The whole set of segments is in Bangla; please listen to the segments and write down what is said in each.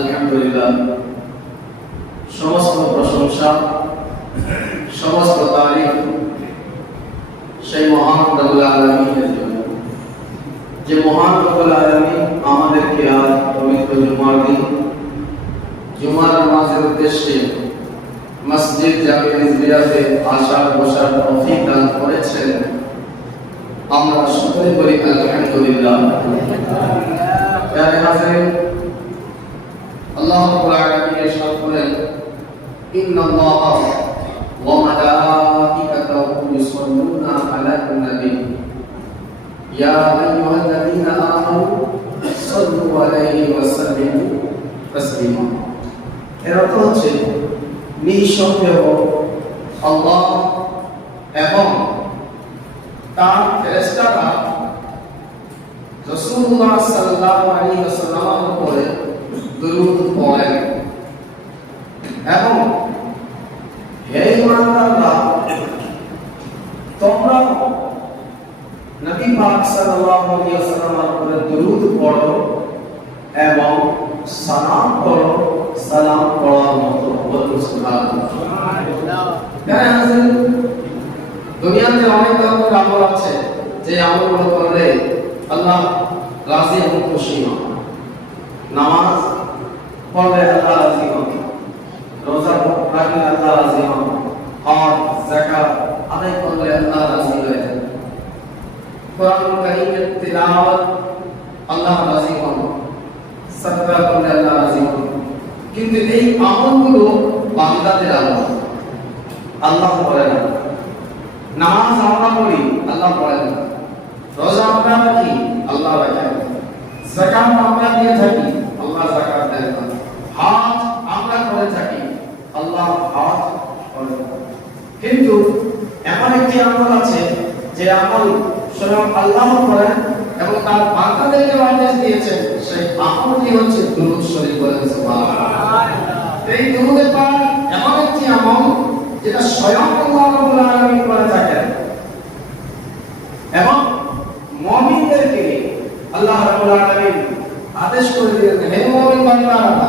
আলহামদুলিল্লাহ। সমস্ত প্রশংসা, সমস্ত তারিফ সেই মহান রবুল জন্য। যে মহান রবুল আলমী আমাদেরকে আজ পবিত্র জুমার দিন, জুমার নামাজের উদ্দেশ্যে মসজিদ জামে নিজবিরাতে আসার, বসার তৌফিক দান করেছেন। আমরা সকলে বলি আলহামদুলিল্লাহ। প্যারে আল্লাহ রাব্বুল আলামিন ইরশাদ করেন, ইন্নাল্লাহা ওয়া মালাইকাতাহু ইউসাল্লুনা আলান নবী ইয়া আইয়ুহাল্লাযীনা আমানু সাল্লু আলাইহি ওয়া সাল্লিমু তাসলিমা। এর অর্থ হচ্ছে, নিঃসন্দেহ আল্লাহ এবং তার ফেরেশতারা রাসূলুল্লাহ সাল্লাল্লাহু আলাইহি ওয়াসাল্লামের উপরে দরুদ পড়েন এবং হে ইমানদাররা তোমরা নবী পাক সাল্লাল্লাহু আলাইহি ওয়াসাল্লামের উপরে দরুদ পড়ো এবং সালাম করো সালাম পড়ার মতো সুবহানাল্লাহ হ্যাঁ দুনিয়াতে অনেক ধরনের আমল আছে, যে আমলগুলো করলে আল্লাহ রাজি এবং খুশি হন। নামাজ পড়লে আল্লাহ রাজি হন। রোজা রাখলে আল্লাহ রাজি হন। হজ, যাকাত আদায় করলে আল্লাহ রাজি হয়ে যান। কোরআন কারীমের তিলাওয়াত আল্লাহ রাজি হন। সাদকা করলে আল্লাহ রাজি হন। কিন্তু এই আমলগুলো বান্দাদের আমল। আল্লাহ করে না নামাজ আমরা পড়ি, আল্লাহ পড়েন না। রোজা আমরা রাখি, আল্লাহ রাখেন। যাকাত আমরা দিয়ে থাকি, আল্লাহ যাকাত দেন না। হজ আমরা করে থাকি, আল্লাহ হজ করেন কিন্তু এমন একটি আমল আছে যে আমল স্বয়ং আল্লাহ করেন এবং তার বান্দাদেরকে আদেশ দিয়েছেন, সেই আমলটি হচ্ছে দুরূদ শরীফ বলেন এই দুরূদের পাঠ এমন একটি আমল যেটা স্বয়ং আল্লাহ রাব্বুল আলামিন করে থাকেন। এবং মুমিনদেরকে আল্লাহ রাব্বুল আলামিন আদেশ করে দিলেন হে মুমিন বান্দারা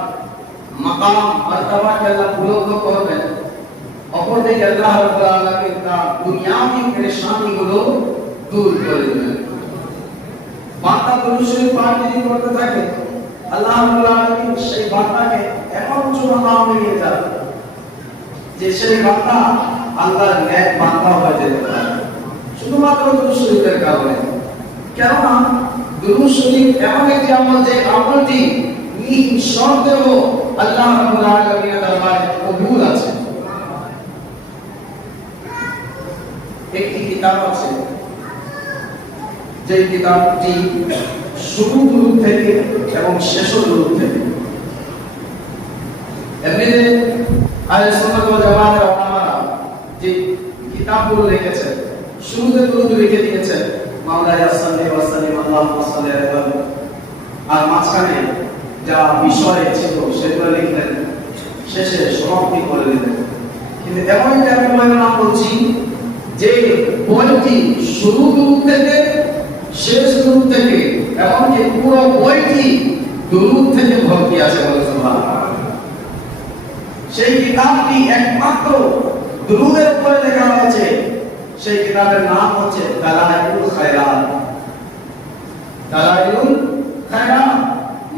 মাকাম মারতাবাকে আল্লাহ বুলন্দ করবেন। অপরদিকে আল্লাহ রাব্বুল আলামিন তার দুনিয়াবি পেরেশানিগুলো দূর করে দেবেন। বান্দা দুরুদ শরীফ পাঠ যদি করতে থাকে, আল্লাহ রাব্বুল আলামিন সেই বান্দাকে এমন মাকামে নিয়ে যাবে যে সেই বান্দা আল্লাহর ন্যাক বান্দা হয়ে যেতে পারে। শুধুমাত্র দুরূদ কারণে। কেননা দুরূদ শরীফ এমন একটি আমল যে আমলটি নিঃসন্দেহ আল্লাহ রাব্বুল আলামিনের দরবারে কবুল আছে। একটি কিতাব আছে। যে কিতাবটি শুরু দুরূদ থেকে এবং শেষ দুরূদ থেকে। এমনিতে আহলে সুন্নাত ওয়াল জামাতের ওলামারা যে কিতাবগুলো লিখেছেন, শুরুতে দুরূদ লিখে দিয়েছেন, মাওলানা সাল্লি ওয়া সাল্লিম আল্লাহুম্মা আর মাঝখানে যা বিষয় ছিল সেগুলো লিখলেন শেষে সমাপ্তি করে দিলেন। কিন্তু এমন একটা আমি বললাম বলছি যে বইটি শুরু দুরূদ থেকে, শেষ দুরূদ থেকে, এমনকি পুরো বইটি দুরূদ থেকে ভর্তি আছে বলে সেই কিতাবটি একমাত্র দুরুদের উপরে লেখা হয়েছে সেই কিতাবের নাম হচ্ছে দালাইলুল খায়রাত। দালাইলুল খায়রাত।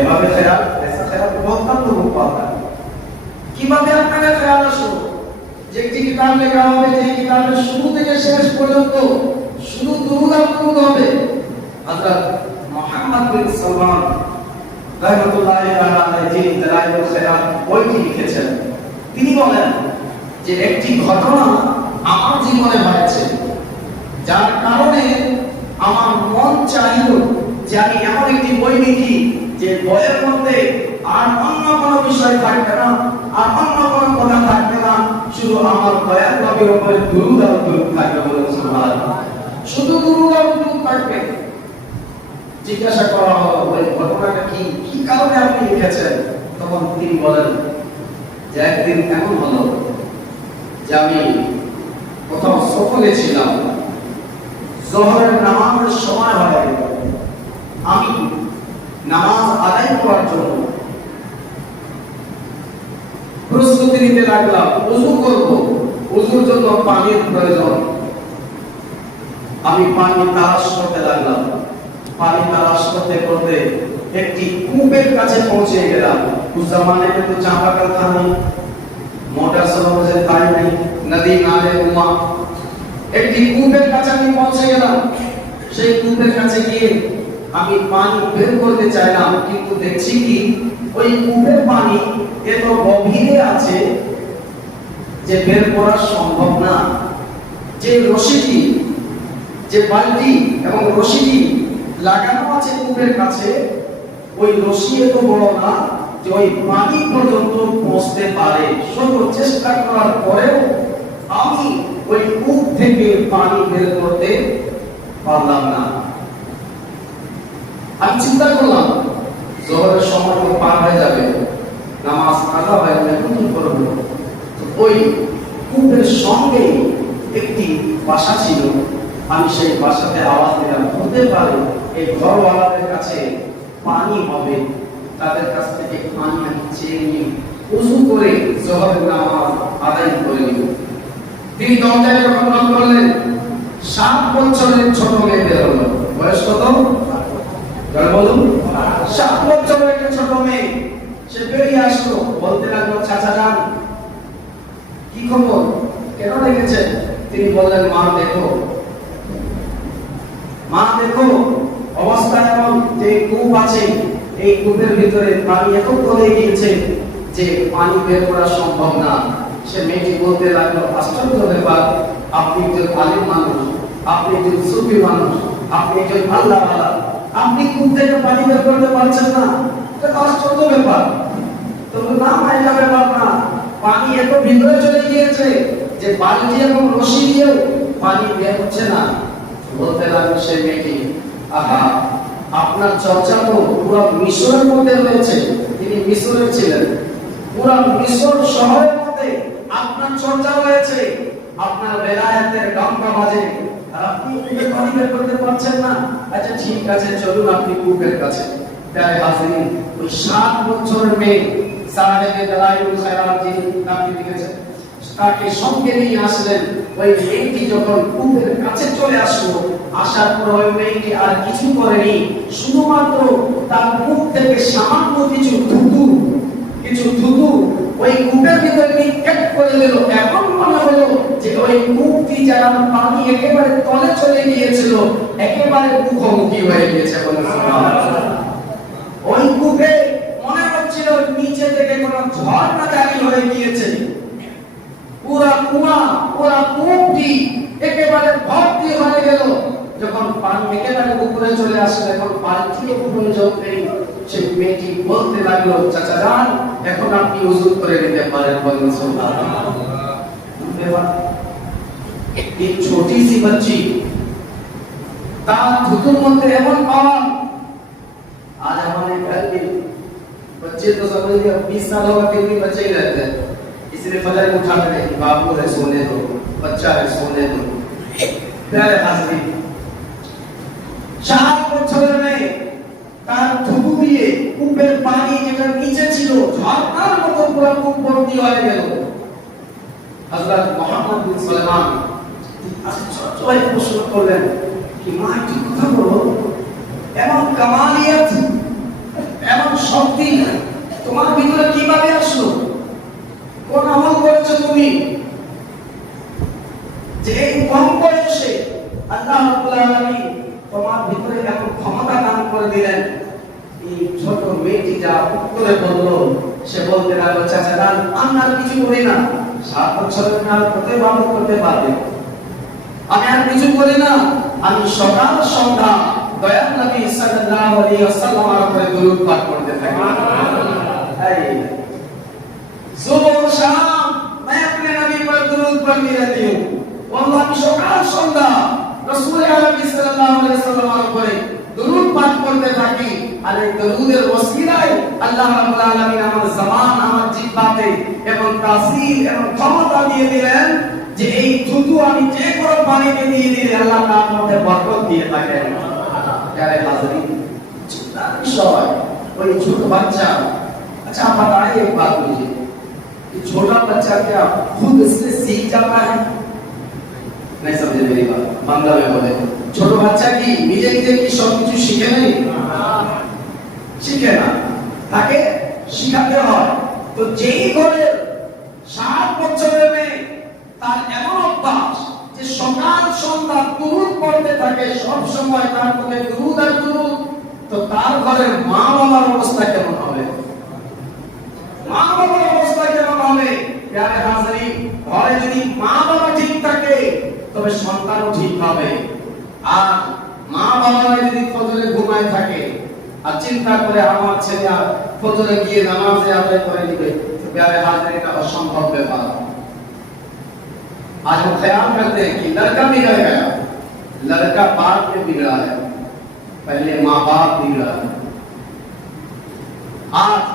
এভাবে সেরা সেরা অত্যন্ত কীভাবে আপনারা খেয়াল আসলো যে কিতাব লেখা হবে, যে কিতাবের শুরু থেকে শেষ পর্যন্ত, শুধু দুরুদ আমরুদ হবে। অর্থাৎ মোহাম্মদ বিন সালমান রহমতুল্লাহি তাআলা যিনি জালালুল সেরা বইটি লিখেছেন। তিনি বলেন যে, একটি ঘটনা আমার জীবনে হয়েছে যার কারণে আমার মন চাইল যে আমি এমন একটি বই লিখি যে বইয়ের মধ্যে আর অন্য কোনো বিষয় থাকবে না, আর অন্য কোনো কথা থাকবে না, শুধু আমার দয়াল নবীর উপরে দুরুদ থাকবে বলে শুধু দুরুদ থাকবে। জিজ্ঞাসা করা হলো ওই ঘটনাটা কি? কি কারণে আপনি লিখেছেন? তখন তিনি বলেন, যে একদিন এমন হলো যে আমি কোথাও সফরে ছিলাম। জোহরের নামাজের সময় হয়ে, আমি নামাজ আদায় করার জন্য। প্রস্তুতি নিতে লাগলাম, উজু করব। উজুর জন্য পানির প্রয়োজন। আমি পানি তালাশ করতে লাগলাম। পানি তালাশ করতে করতে একটি কূপের কাছে পৌঁছে গেলাম। উজামানে কিন্তু চাপা কথা নেই। মোটর সমাজের তাই নেই। নদী, নালে, উমা। একটি কূপের কাছে আমি পৌঁছে গেলাম। সেই কূপের কাছে গিয়ে আমি পানি বের করতে চাইলাম কিন্তু দেখছি কি ওই কূপের পানি এত গভীরে আছে যে বের করা সম্ভব না। যে রশিটি, যে বালতি এবং রশিটি লাগানো আছে কূপের কাছে, ওই রশি এত বড় না যে ওই পানি পর্যন্ত পৌঁছতে পারে। সর্ব চেষ্টা করার পরেও আমি ওই কূপ থেকে পানি বের করতে পারলাম না। আমি চিন্তা করলাম, জোহরের সময় পার হয়ে যাবে, নামাজ কাজা হয়ে যাবে এখন কি করব ওই কূপের সঙ্গে একটি বাসা ছিল। আমি সেই বাসাতে আওয়াজ দিলাম হতে পারে, এই ঘরওয়ালাদের কাছে পানি হবে। তাদের কাছ থেকে পানি আমি চেয়ে নিয়ে উজু করে জোহরের নামাজ আদায় করে নিব। তিনি দরজায় নক করলেন, সাত বছরের ছোট মেয়ে বের হলো বয়স কত যারা বলুন সাত বছরের একটা ছোট মেয়ে সে বেরিয়ে আসলো বলতে লাগল চাচা যান কি খবর কেন রেখেছেন তিনি বললেন মা দেখো। মা দেখো অবস্থা এমন যে কূপ আছে, এই কূপের ভিতরে পানি এত গলে গিয়েছে যে পানি বের করা সম্ভব না। সে মেয়েটি বলতে লাগল, আশ্চর্য ব্যাপার, আপনি একজন আলিম মানুষ, আপনি একজন সুফি মানুষ, আপনি একজন আল্লাহ আপনি কূপ থেকে পানি বের করতে পারছেন না। এটা আশ্চর্য ব্যাপার। তবু না মাইলা ব্যাপার না। পানি এত ভিতরে চলে গিয়েছে। যে বালতি এবং রশি দিয়েও পানি বের হচ্ছে না। বলতে লাগল সে মেয়েটি, আহা, আপনার চর্চা তো পুরো মিশরের মধ্যে রয়েছে। তিনি মিশরের ছিলেন। পুরো মিশর শহরের মধ্যে আপনার চর্চা রয়েছে। আপনার বেলায়েতের ডঙ্কা বাজে। আপনি কূপে পানি বের করতে পারছেন না। আচ্ছা ঠিক আছে, চলুন আপনি কূপের কাছে। প্যারে হাজিরিন, ওই সাত বছরের মেয়ে সাহেবে দালাইলুল খায়রাত যিনি নামটি লিখেছেন তাকে সঙ্গে নিয়ে আসলেন। ওই মেয়েটি যখন কূপের কাছে চলে আসলো, আসার পর ওই মেয়েটি আর কিছু করেনি। শুধুমাত্র তার মুখ থেকে সামান্য কিছু থুতু কিছু থুতু ওই কূপের ভিতরে নিক্ষেপ করে দিল এমন মনে হলো যে ওই কূপটি যারা পানি একেবারে তলে চলে গিয়েছিল, একেবারে মুখোমুখি হয়ে গিয়েছে ওই কূপে মনে হচ্ছিল নিচে থেকে কোনো ঝর্ণা জারি হয়ে গিয়েছে। পুরা কুয়া পুরা কূপটি একেবারে ভর্তি হয়ে গেল যখন পানি একেবারে উপরে চলে আসলে এখন পানি থেকে উপরে নেই সে মেয়েটি বলতে লাগলো চাচা যান এখন আপনি উজু করে নিতে পারেন বলেন एक छोटी सी बच्ची তার থুতুর মধ্যে এমন পাওয়া आज हमारे घर के बच्चे तो समझ लिया बीस साल होगा फिर भी बच्चे ही रहते हैं इसलिए फजर में उठा रहे कि बाबू है सोने दो बच्चा है सोने दो प्यारे हाजरी সাত বছরের মেয়ে তার থুতু দিয়ে কূপের পানি যেটা নিচে ছিল ঝর্ণার মতো পুরো কূপ ভর্তি হয়ে গেল হযরত মুহাম্মদ বিন সুলাইমান আশ্চর্য হয়ে প্রশ্ন করলেন কি মা একটি কথা বলো এমন কামালিয়াত এমন শক্তি তোমার ভিতরে কিভাবে আসলো কোন আমল করেছ তুমি? যে এই কম বয়সে আল্লাহ রাব্বুল আলামিন তোমার ভিতরে এত ক্ষমতা দান করে দিলেন। এই ছোট মেয়েটি যা উত্তরে বলল সে বলতে লাগল চাচা দান আমরা কিছু করি না। সাত বছরের না করতে পারব করতে পারবে। আমি আর কিছু করি না। আমি সকাল সন্ধ্যা দয়াল নবী সাল্লাল্লাহু আলাইহি ওয়াসাল্লামের উপরে দরুদ পাঠ করতে থাকি। এই যুব আমার ক্ষমতা যে এই থুতু আমি যে কোনো আল্লাহ তার মধ্যে বরকত দিয়ে থাকেন যারা ওই ছোট বাচ্চা। আচ্ছা আমরা দাঁড়িয়ে छोटा बच्चा क्या खुद से सीख जाता है नहीं समझे मेरी बात बांग्ला में बोले ছোট বাচ্চা কি নিজে নিজে কি সবকিছু শিখে নেই শিখে না তাকে শিখাতে হয় তো যেই ঘরে সাত বছরের মেয়ে তার এমন অভ্যাস যে সকাল সন্ধ্যা দুরুদ পড়তে থাকে সব সময় তার মুখে দুরুদ আর দুরুদ তো তার ঘরের মা বাবার অবস্থা কেমন হবে মা বাবার অবস্থা কেমন হবে প্যারে হাজারি ঘরে যদি মা বাবা ঠিক থাকে তবে সন্তানও ঠিক হবে আর মা বাবারা যদি ফজরে ঘুমায় থাকে আর চিন্তা করে আমার ছেলে আর ফজরে গিয়ে নামাজে আদায় করে দিবে তো प्यारे हाजिर का असंभव व्यापार आज हम ख्याल करते हैं कि लड़का बिगड़ गया लड़का बाप में बिगड़ा है पहले माँ बाप बिगड़ा है आज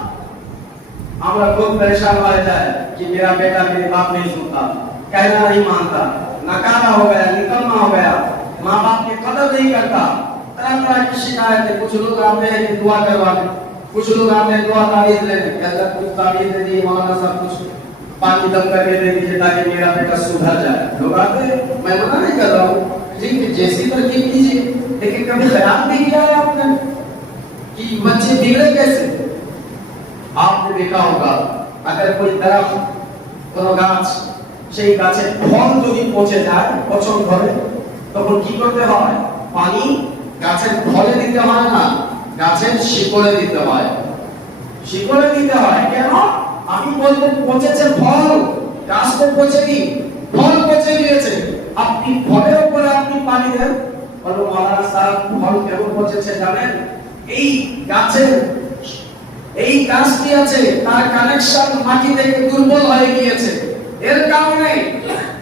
ہم خود پریشان ہوا جائے کہ میرا بیٹا میری بات نہیں سنتا۔ کہنا نہیں مانتا۔ نکالا ہو گیا نکلنا ہو گیا۔ ماں باپ کی قدر نہیں کرتا۔ طرح طرح کی شکایتیں، کچھ لوگ آتے ہیں کہ دعا کروانے کچھ لوگ آتے ہیں دعا تعویذ لینے کہ اللہ کچھ تعویذ دے دیجیے مولانا صاحب کچھ پانی دم کر کے دے دیجیے تاکہ میرا بیٹا سدھر جائے۔ لوگ آتے ہیں میں منع نہیں کر رہا ہوں۔ جی، لیکن جیسی ترکیب کیجیے لیکن کبھی خیال نہیں کیا ہے آپ نے؟ کہ بچے بگڑے کیسے؟ आपने देखा होगा अगर कोई तरफ কোনো গাছ সেই গাছে ফল যদি পচে যায় পচন ধরে তখন কি করতে হয় পানি গাছের ফলে দিতে হয় না গাছের শিকড়ে দিতে হয় শিকড়ে দিতে হয় কেন আমি বলবো পচেছে ফল গাছ তো পচেনি ফল পচে গিয়েছে আপনি ফলের উপরে আপনি পানি দেন বলো মহারাজ সাহেব ফল কেন পচেছে জানেন এই গাছের এই গাছটি আছে, তার কানেকশন মাটি থেকে দুর্বল হয়ে গিয়েছে। এর কারণে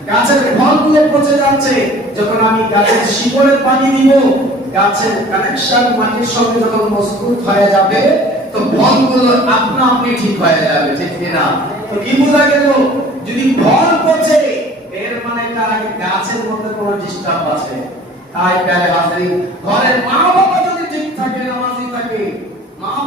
গাছের ফলগুলো পচে যাচ্ছে। যখন আমি গাছের শিকড়ে পানি দিব, গাছের কানেকশন মাটির সঙ্গে যখন মজবুত হয়ে যাবে, তো ফলগুলো আপনা আপনি ঠিক হয়ে যাবে, ঠিক কিনা? তো কি বোঝা গেল? যদি ফল পচে, এর মানে তার আগে গাছের মধ্যে কোনো ডিস্টার্ব আছে। তাই প্যারে হাজারি, ঘরের মা বাবা মা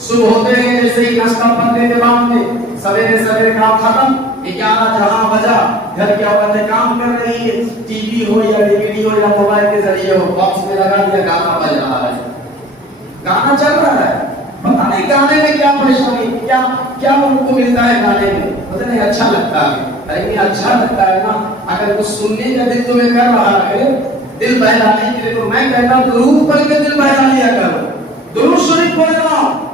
صبح ہوتے ہیں جیسے ہی ناشتہ پڑنے کے بعد میں، سویرے سویرے کام ختم گیارہ جہاں بجا، گھر کی عورتیں کام کر رہی ہے، ٹی وی ہو یا ڈی ہو یا موبائل کے ذریعے ہو باکس میں لگا دیا، گانا بج رہا ہے۔ گانا چل رہا ہے۔ پتا نہیں گانے میں کیا پریشانی، کیا کیا ان کو ملتا ہے گانے میں؟ پتہ نہیں اچھا لگتا ہے۔ ارے اچھا لگتا ہے نا، اگر وہ سننے کا دل تمہیں کر رہا ہے، دل بہلانے کے لیے تو میں کہتا ہوں درود پڑھ کے دل بہلا لیا کرو۔ درود شریف پڑھ رہا ہوں۔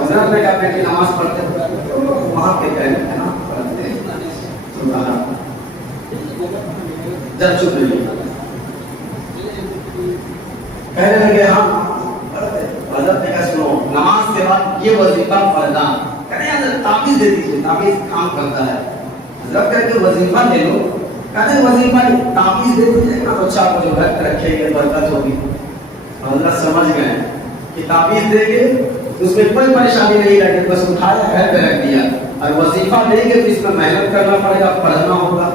حضرت میں جب بیٹھے نماز پڑھتے ہیں۔ وہاں پہ گئے پڑھتے ہیں۔ تو جب چھپ نہیں کہنے لگے ہاں حضرت نے کہا، سنو، نماز کے بعد یہ وظیفہ پڑھنا کہنے حضرت تابیز دے دیجیے تابیز کام کرتا ہے۔ حضرت کہہ کے وظیفہ دے لو کہتے وظیفہ تابیز دے دیجیے نا چاہ اچھا کو جو غلط رکھے گے برکت ہوگی۔ حضرت سمجھ گئے کہ تابیز دے گے اس میں کوئی پریشانی نہیں لگے بس اٹھایا گھر پہ رکھ دیا اور وظیفہ دیں گے تو اس میں محنت کرنا پڑے گا، پڑھنا ہوگا۔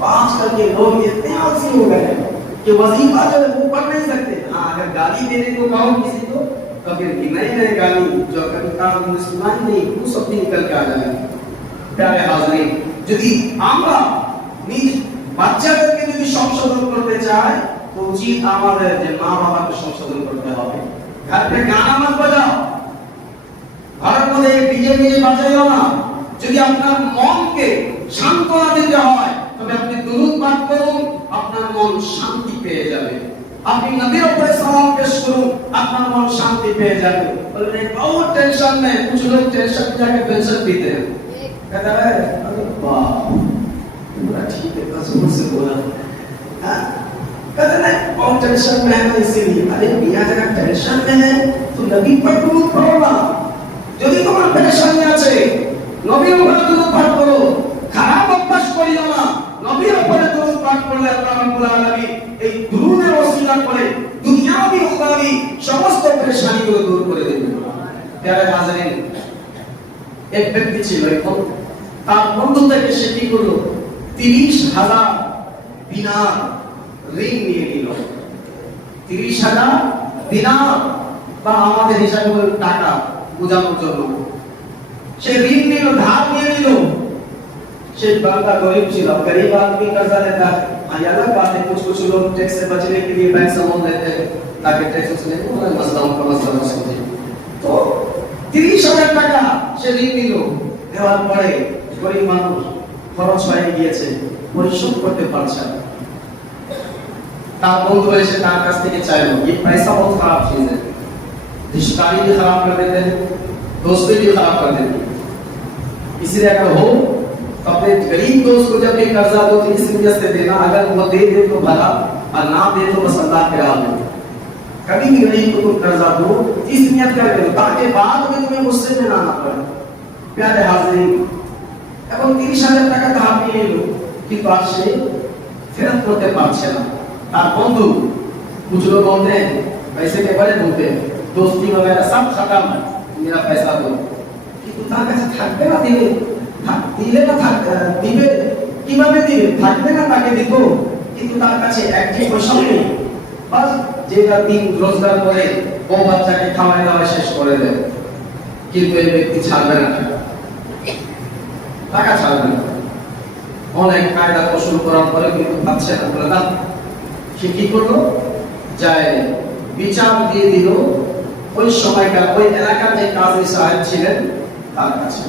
آج کل کے لوگ اتنے آلسی ہو گئے ہیں کہ وظیفہ جو ہے وہ پڑھ نہیں سکتے۔ ہاں اگر گالی دینے کو کہو کسی کو، تو پھر کہ نئے نئے گالی جو کبھی کام ہم نے سنا نہیں، وہ سب بھی نکل کے آ جائے۔ گی پیارے حاضرین যদি شوق নিজ کرتے چاہے، تو করতে চাই তো উচিত ماں যে کو شوق সংশোধন کرتے হবে گھر پہ گانا مت بجاؤ۔ ঘরের মধ্যে ডিজে মিজে বাজাইও না যদি আপনার মনকে সান্ত্বনা দিতে হয় তবে আপনি দুরুদ পাঠ করুন আপনার মন শান্তি পেয়ে যাবে আপনি নবীর উপরে সালাম পেশ করুন আপনার মন শান্তি পেয়ে যাবে বললেন बहुत टेंशन में कुछ लोग टेंशन में जाके पेंशन पीते हैं कहता है अरे वाह बड़ा ठीक है बस मुझसे बोला हाँ? कहता नहीं बहुत टेंशन में है तो इसीलिए अरे मियाँ जरा टेंशन में है तो नबी पर दुरूद पढ़ो ना যদি তোমার পেরেশানি আছে, নবীর উপরে দুরূদ পাঠ করো। খারাপ অভ্যাস করিও না। নবীর উপরে দুরূদ পাঠ করলে আল্লাহ রাব্বুল আলামিন এই দুরূদের ওসিলা করে, দুনিয়াবি উখরাবি সমস্ত পেরেশানিগুলো দূর করে দেবেন প্যারে হাজারিন, এক ব্যক্তি ছিল এখন। তার বন্ধু থেকে সে কি করল? তিরিশ হাজার দিনার ঋণ নিয়ে নিল। তিরিশ হাজার দিনার বা আমাদের হিসাবে টাকা। বোঝানোর জন্য সে ঋণ নিল ধার নিয়ে নিল সে बंदा गरीब ছিল गरीब आदमी कर्जा लेता है हाँ ये अलग बात है कुछ कुछ लोग टैक्स से बचने के लिए बैंक से लोन लेते हैं ताकि टैक्स से नहीं वो मसला उनका मसला ना समझे তো তিরিশ হাজার টাকা সে ঋণ নিল দেওয়ার পরে গরিব মানুষ খরচ হয়ে গিয়েছে পরিশোধ করতে পারছে না তার বন্ধু এসে তার কাছ থেকে চাইলো ये पैसा बहुत खराब चीज رشتاری بھی خراب کر دیتے ہیں دوستی بھی خراب کر دیتے ہیں۔ اسی لیے اگر ہو، تو اپنے غریب دوست کو جب بھی قرضہ دو تو اس وجہ سے دینا، اگر وہ دے دے تو بھلا، اور نہ دے تو بس اللہ کے راہ میں۔ کبھی بھی غریب کو تم قرضہ دو، اس نیت کر کے تاکہ بعد میں تمہیں مجھ سے ملانا پڑے۔ پیارے حاضرین এবং তিরিশ হাজার টাকা ধার নিয়ে এলো কিন্তু আর সে ফেরত করতে পারছে না তার বন্ধু খুচরো বলতেন ভাই সে এবারে বলতেন बड़े बोलते हैं दोस्ती वगैरह सब खत्म मेरा पैसा दो কিন্তু তার কাছে থাকবে না দিলে থাক- দিলে না থাক আহ, দিবে কিভাবে দিবে থাকবে না তাকে দিব কিন্তু তার কাছে একটি পয়সা নেই বাস যেটা দিন রোজগার করে ও বাচ্চাকে খাওয়াই দাওয়া শেষ করে দেবে কিন্তু এই ব্যক্তি ছাড়বে না টাকা টাকা ছাড়বে না অনেক কায়দা কৌশল করার পরে কিন্তু পাচ্ছে না বলে না সে কি করলো যায় বিচার দিয়ে দিল ওই সময়কার ওই এলাকার যে কাজী সাহেব ছিলেন তার কাছে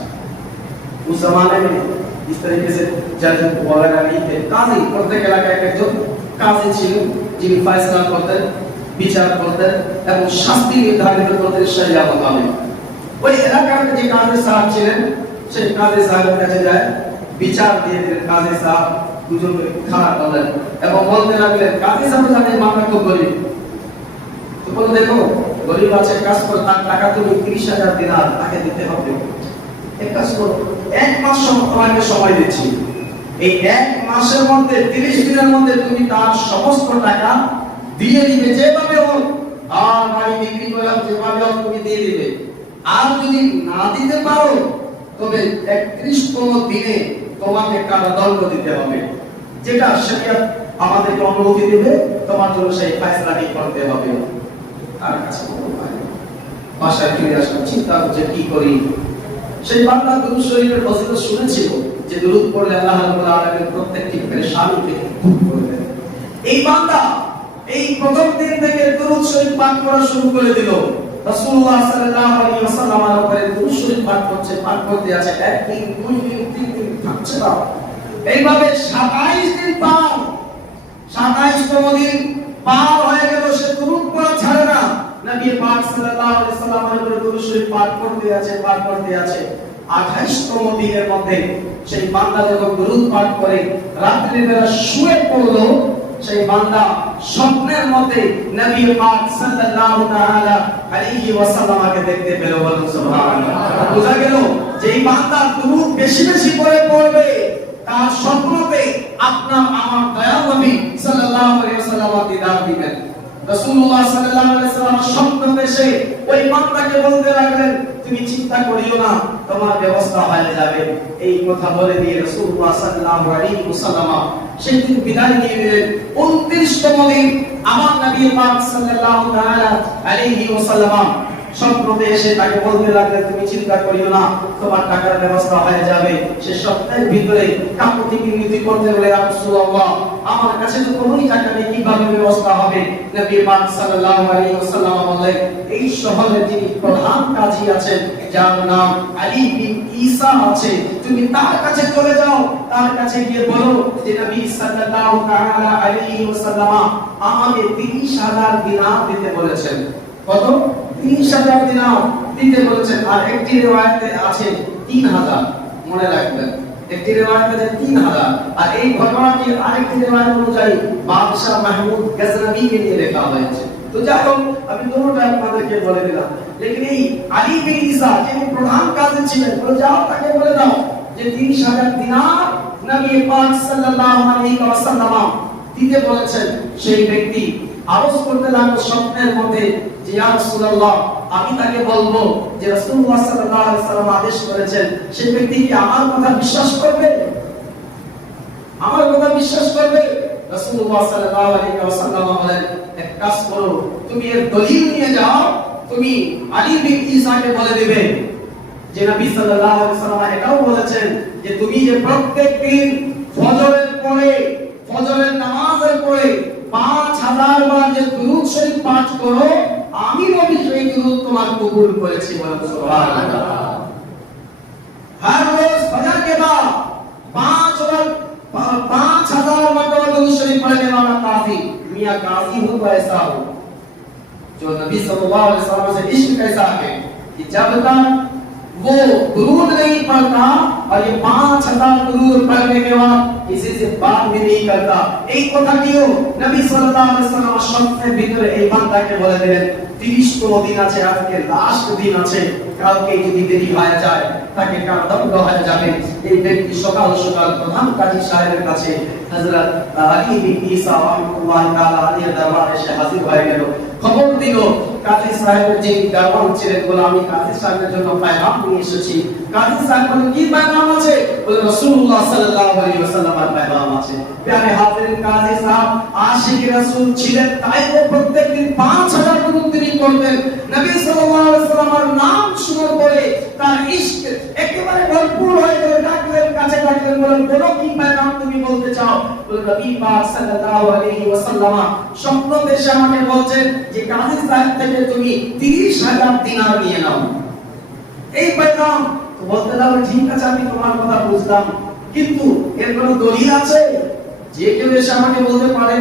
उस जमाने में इस तरीके से जज वगैरह नहीं थे काजी প্রত্যেক এলাকায় একজন কাজী ছিলেন যিনি ফয়সালা করতেন বিচার করতেন এবং শাস্তি নির্ধারিত করতেন শরিয়া মোতাবেক ওই এলাকার যে কাজী সাহেব ছিলেন সেই কাজী সাহেবের কাছে যায় বিচার দিয়ে দিলেন কাজী সাহেব দুজনকে খাড়া করলেন এবং বলতে লাগলেন কাজী সাহেব জানেন মামলা খুব গরিব তো বলে দেখো গরিব আছে, কাজ করে, তার টাকা তুমি তিরিশ হাজার দিনার তাকে দিতে হবে। এক কাজ করো, এক মাস তোমাকে সময় দিচ্ছি। এই এক মাসের মধ্যে, তিরিশ দিনের মধ্যে তুমি তার সমস্ত টাকা দিয়ে দিবে, যেভাবে হোক। আর বাড়ি বিক্রি যেভাবে হোক তুমি দিয়ে দিবে। আর যদি না দিতে পারো, তবে একত্রিশতম দিনে তোমাকে কারাদণ্ড দিতে হবে। যেটা সেটা আমাদেরকে অনুমতি দেবে, তোমার জন্য সেই ফয়সলাটি করতে হবে। তার কাছে। বাসায় ফিরে আসলাম চিন্তা হচ্ছে কি করি? সেই বান্দা দুরূদ শরীফের ফজিলত শুনেছিল যে দুরূদ পড়লে আল্লাহ রাব্বুল প্রত্যেকটি পেরেশানি থেকে দেন। এই বান্দা এই প্রথম দিন থেকে দুরূদ শরীফ পাঠ করা শুরু করে দিল। রাসূলুল্লাহ সাল্লাল্লাহু আলাইহি এর উপরে দুরূদ শরীফ পাঠ করছে, পাঠ করতে আছে একদিন, দুই দিন, তিন দিন, থাকছে না এইভাবে 27 দিন পার 27 তম দিন পার হয়ে গেল, সে দুরূদ পড়া ছাড়ে না। নবী পাক সাল্লাল্লাহু আলাইহি সাল্লামের উপরে শরীফ পাঠ করতে আছে, পাঠ করতে আছে। 28 তম দিনের মধ্যে সেই বান্দা যখন পাঠ করে, রাত্রি বেলা শুয়ে পড়ল, সেই বান্দা স্বপ্নের মধ্যে নবী পাক সাল্লাল্লাহু তাআলা আলাইহি ওয়াসাল্লামকে দেখতে পেল। সুবহানাল্লাহ। বোঝা গেল যে বান্দা দুরূদ বেশি বেশি করে পড়বে। তার স্বপ্নতে আপনার আমার দয়াল সাল্লাল্লাহু আলাইহি ওয়াসাল্লাম দিদার দিবেন। রাসূলুল্লাহ সাল্লাল্লাহু আলাইহি ওয়াসাল্লাম স্বপ্ন এসে ওই বান্দাকে বলতে লাগলেন, তুমি চিন্তা করিও না, তোমার ব্যবস্থা হয়ে যাবে। এই কথা বলে দিয়ে রাসূলুল্লাহ সাল্লাল্লাহু আলাইহি ওয়াসাল্লাম সেই দিন বিদায় নিয়ে নিলেন। 29 তম দিন আমার নবী পাক সাল্লাল্লাহু আলাইহি ওয়াসাল্লাম স্বপ্নতে এসে তাকে বলতে লাগলেন তুমি চিন্তা করিও না, তোমার টাকার ব্যবস্থা হয়ে যাবে। সে স্বপ্নের ভিতরে কাকুতি বিনতি করতে বলে রাসূলুল্লাহ, আমার কাছে তো কোনোই টাকা নেই, কীভাবে ব্যবস্থা হবে? নবী পাক সাল্লাল্লাহু আলাইহি ওয়াসাল্লাম বললেন, এই শহরে যিনি প্রধান কাজী আছেন, যার নাম আলী বিন ঈসা আছে, তুমি তার কাছে চলে যাও, তার কাছে গিয়ে বলো যে নবী সাল্লাল্লাহু তাআলা আলাইহি ওয়াসাল্লাম আমাকে 30000 দিনার দিতে বলেছেন। কত? 30000 দিনার দিতে বলেছেন, আর একটি আছে 3000 মনে রাখবেন, একটি রিওয়ায়াতে আছে 3000 আর এই ঘটনাটি আরেকটি অনুযায়ী মাহমুদ লেখা হয়েছে। তো যাই হোক, আমি আপনাদেরকে বলে দিলাম। লেকিন এই আলী বিন ঈসা, যিনি প্রধান কাজে ছিলেন, বলে যাও, তাকে বলে দাও যে 30000 দিনার নবী পাক সাল্লাল্লাহু আলাইহি ওয়াসাল্লাম দিতে বলেছেন, সেই ব্যক্তি আরজ করতে লাগল স্বপ্নের মধ্যে আমি তাকে বলব যে আদেশ করেছেন সেই ব্যক্তি কি আমার কথা বিশ্বাস করবে? আমার কথা বিশ্বাস করবে? এক কাজ করো, তুমি এর দলিল নিয়ে যাও, তুমি আলী বিন ঈসাকে বলে যে নবী সাল্লাল্লাহু আলাইহি এটাও বলেছেন যে তুমি যে প্রত্যেক দিন ফজরের পরে, ফজরের নামাজের পরে পাঁচ হাজার বার যে দুরূদ শরীফ পাঠ করো আমি নবী সেই দুরূদ তোমার কবুল করেছি বলেন সুবহানাল্লাহ हर रोज फजर के बाद पांच बार पांच हजार मरतबा दुरूद शरीफ पढ़ने वाला काजी मियां काजी हो तो ऐसा हो जो नबी सल्लल्लाहु अलैहि वसल्लम से इश्क कैसा है कि जब तक वो दुरूद नहीं पढ़ता और ये पांच हजार दुरूद पढ़ने के बाद किसी से बात भी नहीं करता এই কথা কিও নবী সাল্লাল্লাহু আলাইহি ওয়াসাল্লাম স্বপ্নের ভিতরে এই বান্দাকে বলে দিলেন 30 তম দিন আছে, আজকে লাস্ট দিন আছে। কালকে যদি দেরি হয়ে যায়, তাকে কারাদণ্ড হয়ে যাবে। এই ব্যক্তি সকাল সকাল প্রধান কাজী সাহেবের কাছে হযরত আলী বিন ঈসা রাহমাতুল্লাহ তাআলা আলীর দরবারে এসে হাজির হয়ে গেল। খবর দিল কাজী সাহেবের যে দরবার ছিলেন বলে আমি কাজী সাহেবের জন্য পায়গাম নিয়ে এসেছি। কাজী সাহেব বলে, কি পায়গাম আছে? বলে, রাসূলুল্লাহ সাল্লাল্লাহু আলাইহি ওয়াসাল্লামের পায়গাম আছে। প্যারে হাজির কাজী সাহেব আশিক রাসূল ছিলেন, তাই তো প্রত্যেকদিন 5000 দুরূদ তিনি পড়তেন নবী সাল্লাল্লাহু আলাইহি ওয়াসাল্লামের নাম শোনার পরে তার ইশক একেবারে ভরপুর হয়ে গেল। কাছে ডাকলেন বলেন বলো কি পায়গাম তুমি বলতে চাও, বলে নবী পাক সাল্লাল্লাহু আলাইহি ওয়াসাল্লাম স্বপ্ন দেশে আমাকে বলছেন যে কাজী সাহেব থেকে তুমি 30000 দিনার নিয়ে নাও। এই পায়গাম তো বলতে লাগল ঠিক আছে, আমি তোমার কথা বুঝলাম। কিন্তু এর কোনো দলিল আছে? যে কেউ এসে আমাকে বলতে পারে,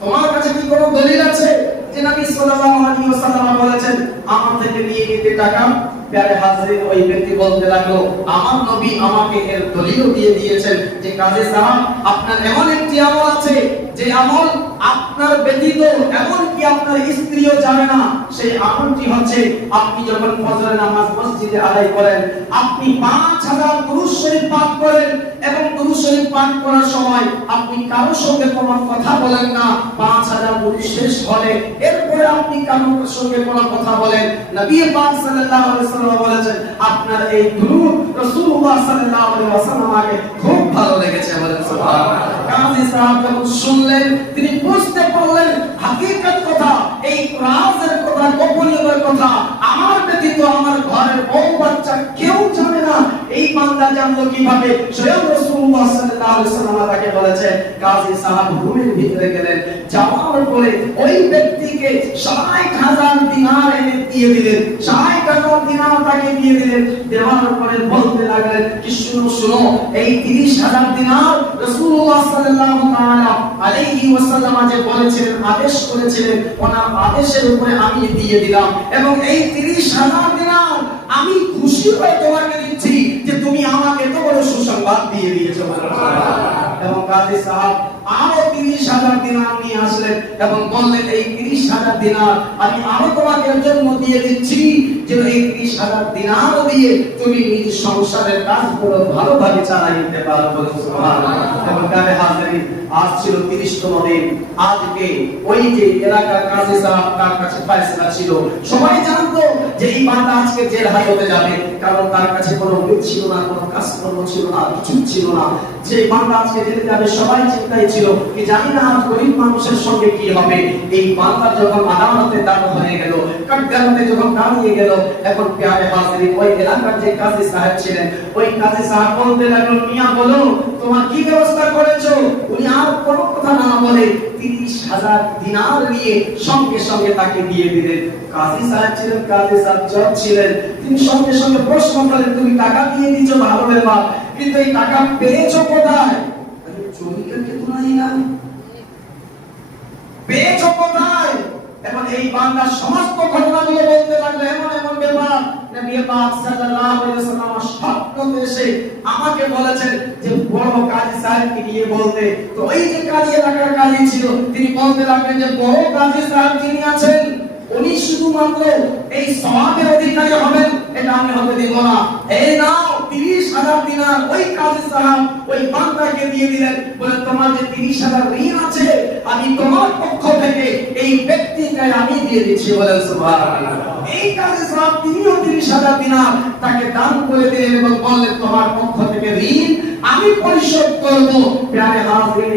তোমার কাছে কি কোনো দলিল আছে? যে নবী সাল্লাল্লাহু আলাইহি ওয়াসাল্লাম বলেছেন, আমার থেকে নিয়ে নিতে টাকা প্যারে হাজরিন ওই ব্যক্তি বলতে লাগল, আমার নবী আমাকে এর দলিল দিয়ে দিয়েছেন যে কাজে সাহাব আপনার এমন একটি আমল আছে যে আমল আপনার ব্যতীত এমন কি আপনার স্ত্রীও জানে না। সেই আমলটি হচ্ছে, আপনি যখন ফজরের নামাজ মসজিদে আদায় করেন, আপনি পাঁচ হাজার দুরূদ শরীফ পাঠ করেন এবং দুরূদ শরীফ পাঠ করার সময় আপনি কারোর সঙ্গে কোনো কথা বলেন না। পাঁচ হাজার দুরূদ শেষ হলে এরপরে আপনি কারোর সঙ্গে কোনো কথা বলেন। নবী পাক সাল্লাল্লাহু আলাইহি ওয়াসাল্লাম বলেছেন, আপনার এই দুরূদ রাসূলুল্লাহ সাল্লাল্লাহু আলাইহি ওয়াসাল্লামকে খুব ভালো লেগেছে। বলেন, সুবহানাল্লাহ। কাজী সাহেব যখন শুনলেন তিনি বুঝতে পারলেন হাকিকত কথা এই রাজের কথা গোপনীয়তার কথা। আমার ব্যতীত আমার ঘরের বউ বাচ্চা কেউ জানে না। এই বান্দা জানলো কীভাবে? স্বয়ং তাকে বলেছে, কাজী ভিতরে গেলেন। যাওয়ার পরে ওই ব্যক্তিকে 60000 দিনার এনে দিয়ে দিলেন। 60000 দিনার তাকে দিয়ে দিলেন। দেওয়ার পরে বলতে লাগলেন, কি শুনো শুনো, এই 30000 দিনার তাআলা আলাইহি ওয়াসাল্লাম যে বলেছিলেন, আদেশ করেছিলেন, ওনার আদেশের উপরে আমি দিয়ে দিলাম এবং এই 30000 দিনার আমি খুশি হয়ে তোমাকে দিচ্ছি যে তুমি আমাকে এত বড় সুসংবাদ দিয়ে দিয়েছ। এবং কাজী সাহেব আরও তিরিশ হাজার দিনার নিয়ে আসলেন এবং বললেন, এই তিরিশ হাজার দিনার আমি আরও তোমাকে জন্য দিয়ে দিচ্ছি। যে এই তিরিশ হাজার দিনার দিয়ে তুমি নিজ সংসারের কাজগুলো ভালোভাবে চালাই নিতে পারো। এবং কারে হাজিরি, আজ ছিল তিরিশতম দিন। আজকে ওই যে এলাকার কাজী তার কাছে ফয়সালা ছিল। সবাই জানতো যে এই বান্দা আজকে জেল হাজতে যাবে, কারণ তার কাছে কোনো উপায় ছিল না, কোনো কাজকর্ম ছিল না, কিছু ছিল না। যে বান্দা আজকে জেলে যাবে, সবাই চিন্তায় ছিল কি জানি না গরিব মানুষের সঙ্গে কি হবে। এই বান্দা যখন আদালতে দাঁড় হয়ে গেল, কাঠগাড়াতে যখন দাঁড়িয়ে গেল, এখন পেয়ারে হাজিরি ওই এলাকার যে কাজী সাহেব ছিলেন, ওই কাজী সাহেব বলতে লাগল, মিয়া, বলো, তোমার কি ব্যবস্থা করেছ? উনি আর কোনো কথা না বলে তিরিশ হাজার দিনার নিয়ে সঙ্গে সঙ্গে তাকে দিয়ে দিলেন। কাজী সাহেব ছিলেন, কাজী সাহেব জজ ছিলেন। তিনি সঙ্গে সঙ্গে প্রশ্ন করলেন, তুমি টাকা দিয়ে দিচ্ছ ভালো ব্যাপার কিন্তু এই টাকা পেয়েছ কোথায়? আমাকে বলেছেন যে, বড় কাজী সাহেবকে গিয়ে বলতে। তো ওই যে কাজী এলাকার কাজী ছিল, তিনি বলতে লাগলেন যে, বড় কাজী সাহেব যিনি আছেন, উনি শুধুমাত্র এই সমাজের অধিকারী হবেন, এটা আমি হতে দিব না। এই নাও তিরিশ হাজার দিনার ওই সাহেব ওই বান্দাকে দিয়ে দিলেন। বলে, তোমার যে তিরিশ হাজার ঋণ আছে, আমি তোমার পক্ষ থেকে এই ব্যক্তিকে আমি দিয়ে দিচ্ছি। বলেন সুবহানাল্লাহ। এই কাজী সাহেব তিনিও তিরিশ হাজার দিনার তাকে দান করে দিলেন এবং বললেন, তোমার পক্ষ থেকে ঋণ আমি পরিশোধ করব।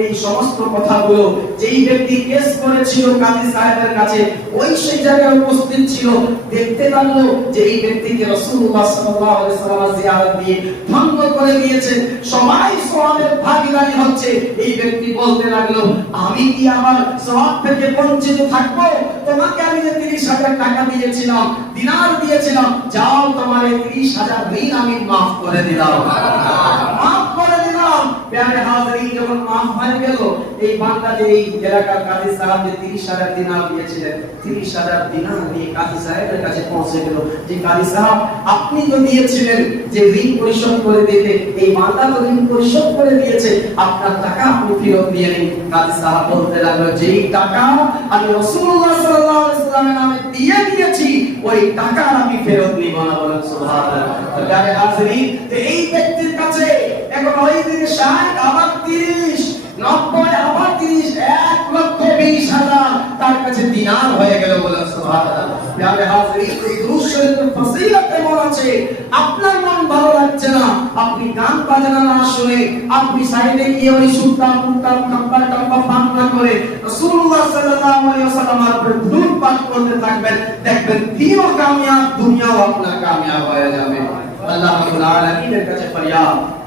এই সমস্ত কথাগুলো যেই ব্যক্তি কেস করেছিল কাজী সাহেবের কাছে, ওই সেই জায়গায় উপস্থিত ছিল। দেখতে লাগল যে এই ব্যক্তিকে রাসূলুল্লাহ সাল্লাল্লাহু জিয়ারত দিয়ে ভঙ্গ করে দিয়েছে। সবাই সওয়াবের ভাগীদারি হচ্ছে। এই ব্যক্তি বলতে লাগল, আমি কি আমার সওয়াব থেকে বঞ্চিত থাকব? তোমাকে আমি যে 30000 টাকা দিয়েছিলাম, দিনার দিয়েছিলাম, যাও তোমার এই 30000 ঋণ আমি মাফ করে দিলাম। মাফ করে দিলাম। যখন হয়ে গেল, এই বান্দা যে এই এলাকার কাজী সাহেব যে 30000 দিনার দিয়েছিলেন। 30000 দিনার নিয়ে কাজী সাহেবের কাছে পৌঁছে গেল। যে কাজী সাহেব, আপনি তো দিয়েছিলেন যে ঋণ পরিশোধ করে দিতে। এই বান্দা তো ঋণ পরিশোধ করে দিয়েছে। আপনার টাকা আপনি ফেরত দিয়ে নিন কাজী সাহেব বলতে লাগল, যেই টাকা আমি রাসূলুল্লাহ সাল্লাল্লাহু আলাইহি ওয়াসাল্লামের নামে দিয়ে দিয়েছি, ওই টাকা আমি ফেরত নিব না বলেন যে এই ব্যক্তির কাছে এখন ওই দিন ষাট, আবার তিরিশ, নব্বই, আবার তিরিশ, এক লক্ষ বিশ হাজার। তার কাছে দিনার হয়ে গেল বলে আপনার মন ভালো লাগছে না। আপনি গান বাজনা না শুনে আপনি সাইডে গিয়ে ওই সুলতান, মুলতান কাম্পা কাম্পা পান করে রাসূলুল্লাহ সাল্লাল্লাহু আলাইহি ওয়াসাল্লামের উপর দুরূদ পাঠ করতে থাকবেন, দেখবেন দিনও কামিয়াব, দুনিয়াও আপনার কামিয়াব হয়ে যাবে। আল্লাহ রাব্বুল আলামিনের কাছে ফরিয়াদ।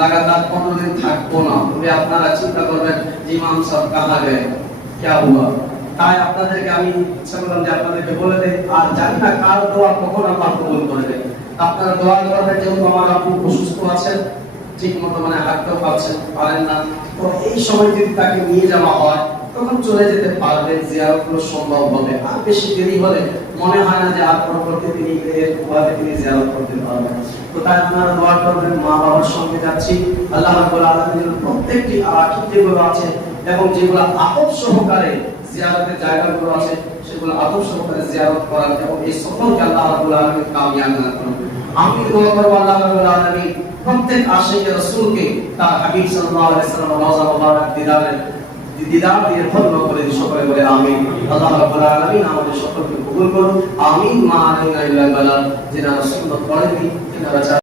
লাগাতার পনেরো দিন থাকব না। তবে আপনারা চিন্তা করবেন, ইমাম সাহেব কাহা গে হুয়া তাই আপনাদেরকে আমি ইচ্ছা করলাম যে আপনাদেরকে বলে দেই, আর জানি না কার দোয়া কখন আল্লাহ কবুল করে দেয়। আপনারা দোয়া করবেন যেহেতু আমার আপু অসুস্থ আছেন ঠিক মতো মানে হাঁটতেও পারছেন পারেন না। তো এই সময় যদি তাকে নিয়ে যাওয়া হয়, তখন চলে যেতে পারবে জিয়ারতগুলো সম্ভব হবে। আর বেশি দেরি হলে মনে হয় না যে আর পরবর্তী তিনি তিনি জিয়ারত করতে পারবেন। তো তাই আপনারা দোয়া করবেন? মা বাবার সঙ্গে যাচ্ছি। আল্লাহ রাব্বুল আলামিন প্রত্যেকটি আকিদ যেগুলো আছে এবং যেগুলো আপদ সহকারে জিয়ারতের জায়গাগুলো আছে, সেগুলো আদব সহকারে জিয়ারত করার এবং এই সফরকে আল্লাহ রাব্বুল আলামিন কামিয়াব না করুন আমি দোয়া করব আল্লাহ রাব্বুল আলামিন প্রত্যেক আশিক রাসূলকে, তার হাবিব সাল্লাল্লাহু আলাইহি ওয়াসাল্লাম রওজা মুবারক দিদারের দিদার দিয়ে ধন্য করে সকলে বলে আল্লাহ রাব্বুল আলামিন আমাদের সকলকে কবুল করুন। আমিন। মা আলাইনা ইল্লা বালা যারা সুন্নাত পড়েনি তিনারা